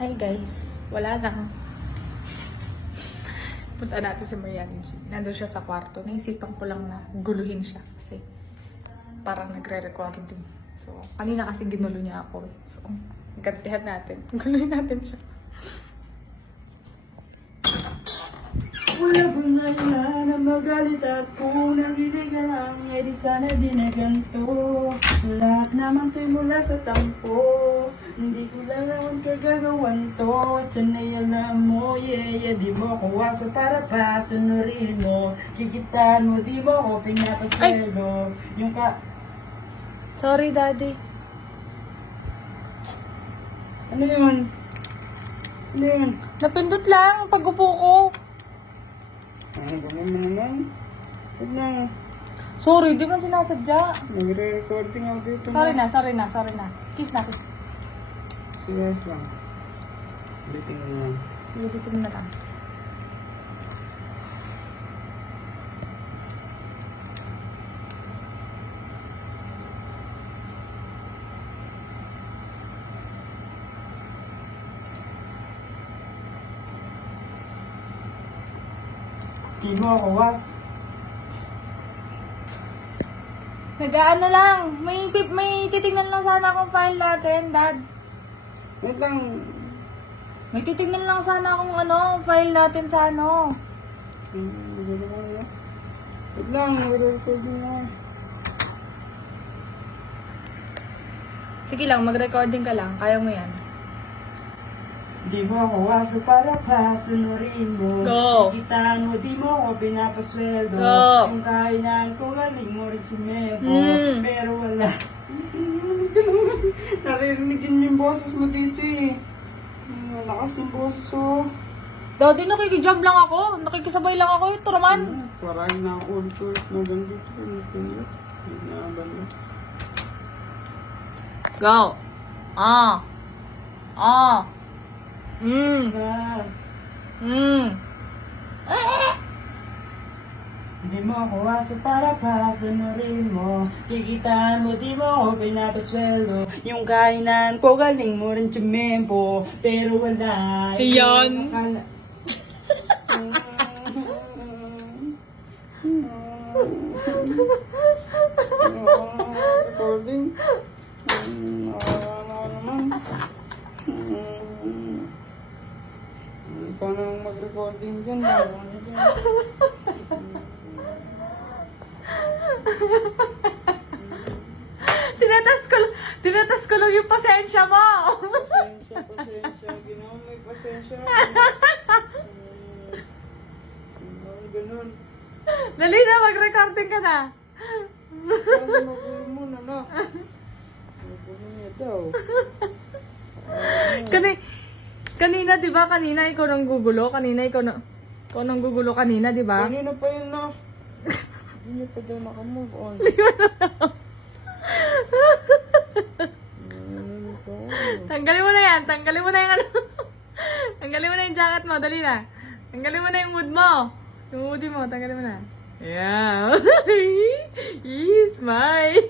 Hi guys, wala lang. Punta natin si Marian. Nandun siya sa kwarto. Naisipan ko lang na guluhin siya kasi parang nagre-recording. So, kanina kasi ginulo niya ako eh. So, gantihan natin. Guluhin natin siya. Wala kong nailan na magalit at kung nangili ka lang, eh di sana di na ganito. Lahat naman kayo mula sa tampo, hindi ko lang naman kagagawan to. At sanay alam mo, yeah, di mo ko waso para pa sunurin mo. Kikitaan mo, di mo ko pinapasweldo. Yung ka... Sorry, Daddy. Ano yun? Ano yun? Napindot lang pag-upo ko. Ano ba naman? Huwag na. Sorry, di man sinasadya. Nagre-recording ako dito. Sorry na. Kiss na, kiss. Serious lang. Ulitin mo na. Sige, dito mo na lang. Di mo ako was. Nagaan na lang. May titignan lang sana akong file natin, Dad. Wait lang. May titignan lang sana akong file natin sa ano. Wait lang, nagre-recording na. Sige lang, mag-recording ka lang. Kaya mo yan. Di mo ako waso para pa sunurin mo. Go. Kikitaan mo, di mo ako pinapasweldo. Go. Yung kainan ko, galing mo rin si Mebo. Pero wala. Naririnig yun yung boses mo dito eh. Lakas ng boses oh. Daddy, nakikijump lang ako. Nakikisabay lang ako. Ito naman. Parang na ako ulit na ganito. Pinipinit. Hindi na banda. Go. Di mo ako waso para pa sunurin mo. Kikitaan mo, di mo ako pinapasweldo. Yung kainan ko, galing mo rin tumempo. Pero wala. Iyon. Recording. Ano naman. Ikaw nang mag-recording dyan. Tinatas ko lang yung pasensya mo. Pasensya. Ginawa may pasensya. Ganun. Dali na, mag-recording ka na. Ano magulo mo na na? Magulo niya daw. Kanina, di ba? Kanina ikaw nang gugulo. Ikaw nang gugulo kanina, di ba? Kanina pa yun na. Hindi niya pa daw nakamove on. Tanggalin mo na yan. Tanggalin mo na yung Tanggalin mo na yung jacket mo. Dali na. Tanggalin mo na yung mood mo. Yung hoodie mo. Tanggalin mo na. Yeah. Smile.